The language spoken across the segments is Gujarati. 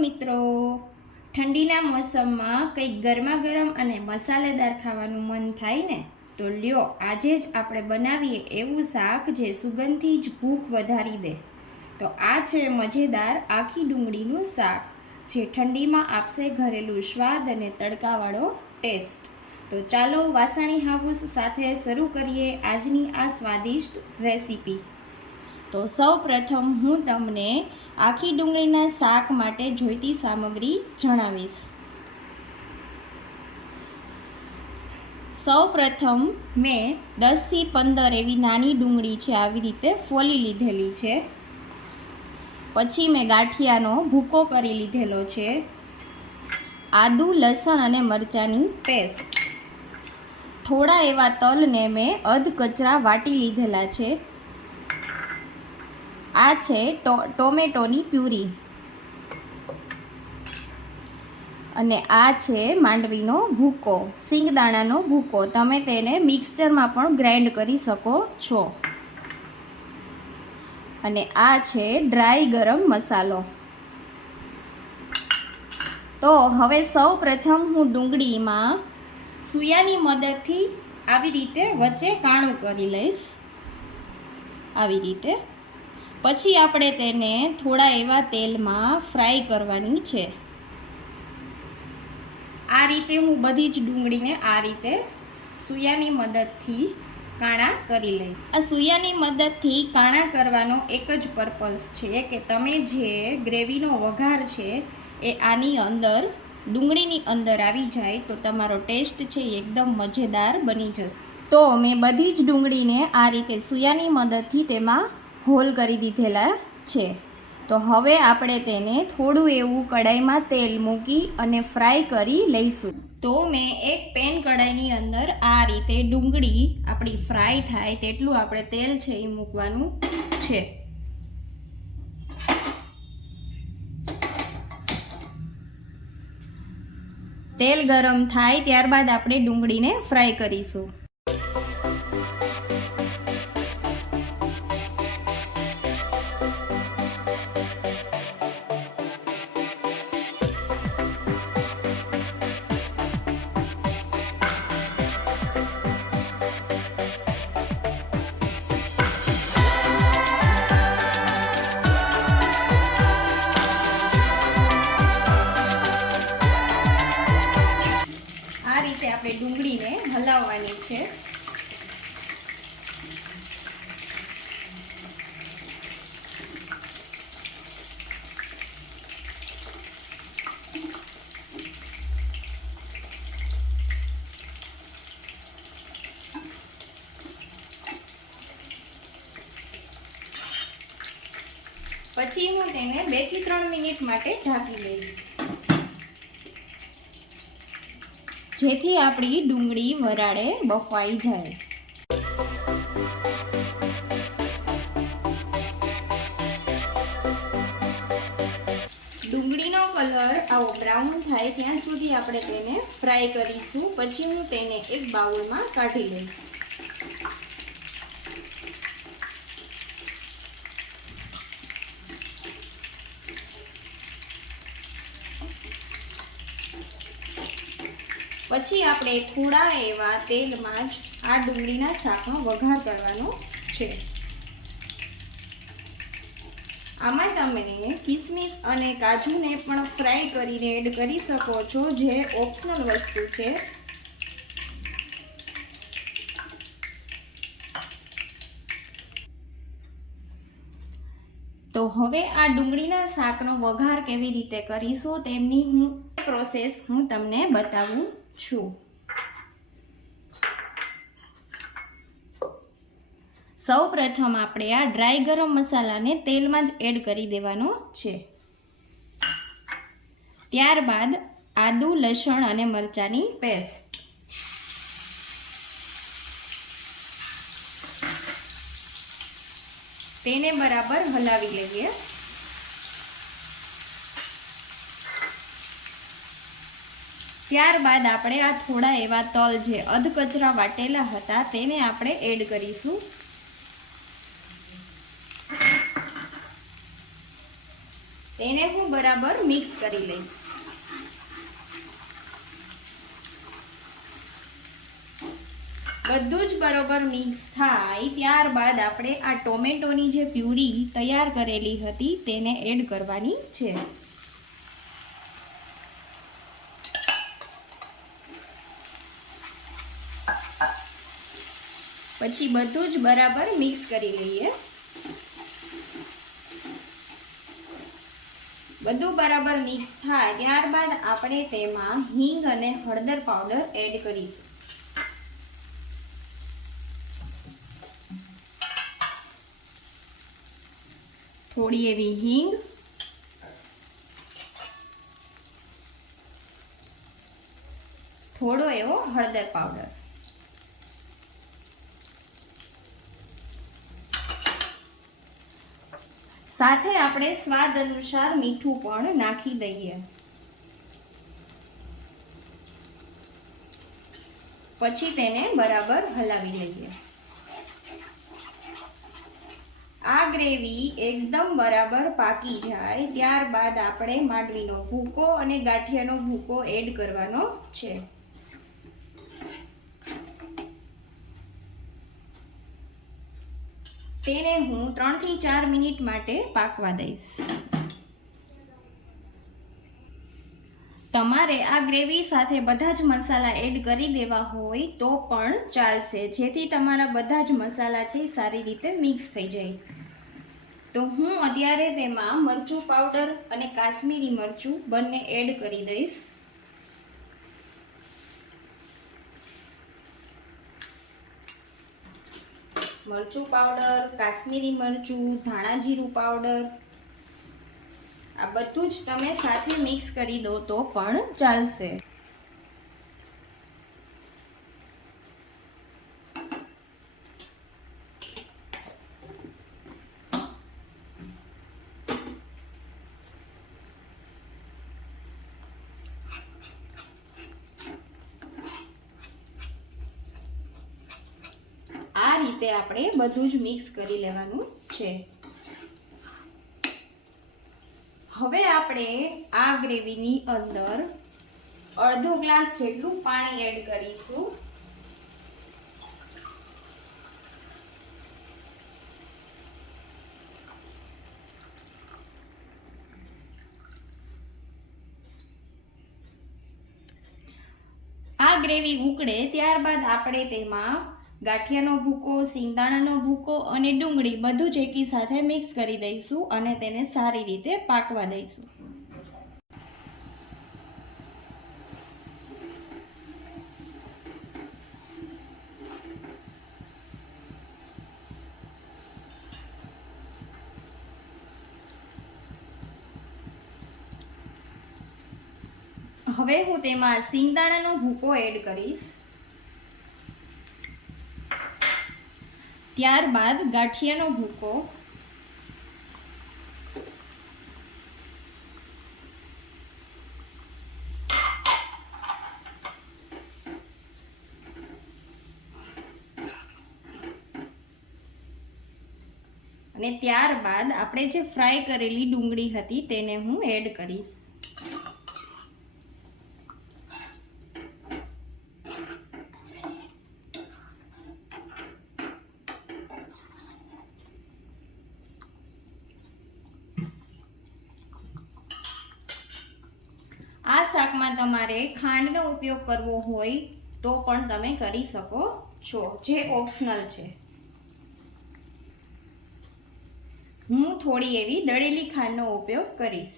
મિત્રો. ઠંડીના મોસમમાં કંઈક ગરમા ગરમ અને મસાલેદાર ખાવાનું મન થાય ને, તો લ્યો, આજે જ આપણે બનાવીએ એવું શાક જે સુગંધથી જ ભૂખ વધારી દે. તો આ છે મજેદાર આખી ડુંગળીનું શાક, જે ઠંડીમાં આપશે ઘરેલું સ્વાદ અને તડકાવાળો ટેસ્ટ. તો ચાલો વાસણી હાઉસ સાથે શરૂ કરીએ આજની આ સ્વાદિષ્ટ રેસીપી. તો સૌ પ્રથમ હું તમને આખી ડુંગળીના શાક માટે જોઈતી સામગ્રી જણાવીશ. સૌ પ્રથમ મેં દસથી પંદર એવી નાની ડુંગળી છે આવી રીતે ફોલી લીધેલી છે. પછી મેં ગાંઠિયાનો ભૂકો કરી લીધેલો છે. આદુ, લસણ અને મરચાંની પેસ્ટ. થોડા એવા તલને મેં અધ કચરા વાટી લીધેલા છે. આ છે ટોમેટોની પ્યુરી. અને આ છે માંડવીનો ભૂકો, સિંગદાણાનો ભૂકો. તમે તેને મિક્સચરમાં પણ ગ્રાઇન્ડ કરી શકો છો. અને આ છે ડ્રાય ગરમ મસાલો. તો હવે સૌ પ્રથમ હું ડુંગળીમાં સુયાની મદદથી આવી રીતે વચ્ચે કાણું કરી લઈશ. આવી રીતે. પછી આપણે તેને થોડા એવા તેલમાં ફ્રાય કરવાની છે. આ રીતે હું બધી જ ડુંગળીને આ રીતે સુયાની મદદથી કાણા કરી લઈ આ સુયાની મદદથી કાણા કરવાનો એક જ પર્પઝ છે કે તમે જે ગ્રેવીનો વઘાર છે એ આની અંદર, ડુંગળીની અંદર આવી જાય તો તમારો ટેસ્ટ છે એ એકદમ મજેદાર બની જશે. તો મેં બધી જ ડુંગળીને આ રીતે સુયાની મદદથી તેમાં હોલ કરી દીધેલા છે. તો હવે આપણે તેને થોડું એવું કડાઈમાં તેલ મૂકી અને ફ્રાય કરી લઈશું. તો મેં એક પેન કડાઈની અંદર આ રીતે ડુંગળી આપણી ફ્રાય થાય તેટલું આપણે તેલ છે એ મૂકવાનું છે. તેલ ગરમ થાય ત્યારબાદ આપણે ડુંગળીને ફ્રાય કરીશું. આપણે ડુંગળીને હલાવવાની છે. પછી હું તેને બેથી ત્રણ મિનિટ માટે ઢાંકી લઈશ જેથી આપણી ડુંગળી વરાળે બફાઈ જાય. ડુંગળીનો કલર આવો બ્રાઉન થાય ત્યાં સુધી આપણે તેને ફ્રાય કરીશું. પછી હું તેને એક બાઉલમાં કાઢી લઈશ પછી આપણે થોડા એવા તેલમાં જ આ ડુંગળીના શાકનો વઘાર કરવાનો છે. આમાં તમે કિસમિસ અને કાજુને પણ ફ્રાય કરીને એડ કરી શકો છો, જે ઓપ્શનલ વસ્તુ છે. તો હવે આ ડુંગળીના શાકનો વઘાર કેવી રીતે કરીશું, તેમની હું પ્રોસેસ હું તમને બતાવું છું. સૌ પ્રથમ આપણે આ ડ્રાય ગરમ મસાલાને તેલમાં જ એડ કરી દેવાનો છે. ત્યારબાદ આદુ, લસણ અને મરચાંની પેસ્ટ. તેને બરાબર હલાવી લઈએ. ત્યારબાદ આપણે આ થોડા એવા તલ જે અધકચરા વાટેલા હતા તેને આપણે એડ કરીશું. તેને હું બરાબર મિક્સ કરી લઈશ. બધું જ બરોબર મિક્સ થાય ત્યારબાદ આપણે આ ટોમેટોની જે પ્યુરી તૈયાર કરેલી હતી તેને એડ કરવાની છે. પછી બધું જ બરાબર મિક્સ કરી લઈએ. બધું બરાબર મિક્સ થાય ત્યારબાદ આપણે તેમાં હિંગ અને હળદર પાવડર એડ કરીશું. થોડી એવી હિંગ. થોડો એવો હળદર પાવડર સાથે આપણે સ્વાદ અનુસાર મીઠું પણ નાખી દઈએ. પછી તેને બરાબર હલાવી લઈએ આ ગ્રેવી એકદમ બરાબર પાકી જાય ત્યારબાદ આપણે માંડવીનો ભૂકો અને ગાંઠિયાનો ભૂકો એડ કરવાનો છે. તેને હું ત્રણથી ચાર મિનિટ માટે પાકવા દઈશ. તમારે આ ગ્રેવી સાથે બધા જ મસાલા એડ કરી દેવા હોય તો પણ ચાલશે. જેથી તમારા બધા જ મસાલા છે સારી રીતે મિક્સ થઈ જાય. તો હું અત્યારે તેમાં મરચું પાવડર અને કાશ્મીરી મરચું બંને એડ કરી દઈશ. મરચું પાવડર, કાશ્મીરી મરચું ધાણા જીરું પાવડર. આ બધું જ તમે સાથે મિક્સ કરી દો તો પણ ચાલશે આ રીતે આપણે બધું જ મિક્સ કરી લેવાનું છે. હવે આપણે આ ગ્રેવીની અંદર અડધો ગ્લાસ જેટલું પાણી એડ કરીશું. આ ગ્રેવી ઉકળે ત્યારબાદ આપણે તેમાં ગાંઠિયાનો ભૂકો, સિંગદાણાનો ભૂકો અને ડુંગળી બધું જ એકી સાથે મિક્સ કરી દઈશું અને તેને સારી રીતે પાકવા દઈશું. હવે હું તેમાં સિંગદાણાનો ભૂકો એડ કરીશ. ત્યારબાદ ગાંઠિયાનો ભૂકો. અને ત્યારબાદ આપણે જે ફ્રાય કરેલી ડુંગળી હતી તેને હું એડ કરીશ આ શાકમાં તમારે ખાંડનો ઉપયોગ કરવો હોય તો પણ તમે કરી શકો છો, જે ઓપ્શનલ છે. હું થોડી એવી દળેલી ખાંડનો ઉપયોગ કરીશ.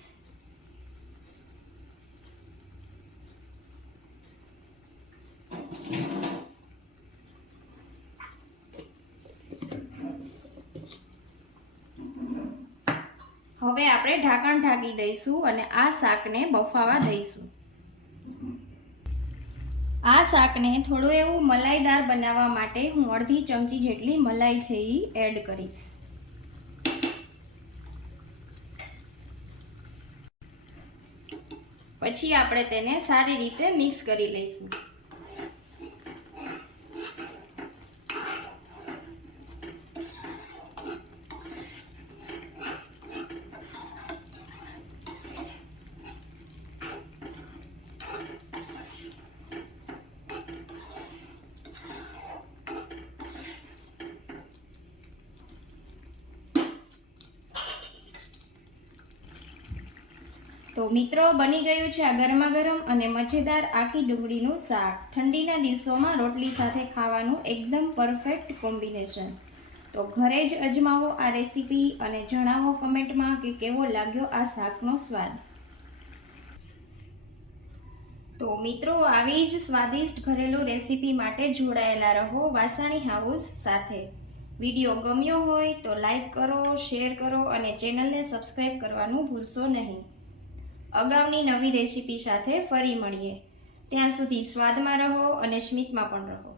હવે આપણે ઢાંકણ ઢાંકી દઈશું અને આ શાકને બફાવા દઈશું. આ શાકને થોડું એવું મલાઈદાર બનાવવા માટે હું અડધી ચમચી જેટલી મલાઈ છે એ એડ કરીશ પછી આપણે તેને સારી રીતે મિક્સ કરી લઈશું. તો મિત્રો, બની ગયું છે આ ગરમા ગરમ અને મજેદાર આખી ડુંગળીનું શાક. ઠંડીના દિવસોમાં રોટલી સાથે ખાવાનું એકદમ પરફેક્ટ કોમ્બિનેશન તો ઘરે જ અજમાવો આ રેસીપી અને જણાવો કમેન્ટમાં કે કેવો લાગ્યો આ શાકનો સ્વાદ. તો મિત્રો, આવી જ સ્વાદિષ્ટ ઘરેલું રેસીપી માટે જોડાયેલા રહો વાસણી હાઉસ સાથે. વીડિયો ગમ્યો હોય તો લાઈક કરો શેર કરો અને ચેનલને સબસ્ક્રાઈબ કરવાનું ભૂલશો નહીં. અગાઉની નવી રેસીપી સાથે ફરી મળીએ. ત્યાં સુધી સ્વાદમાં રહો અને સ્મિતમાં પણ રહો.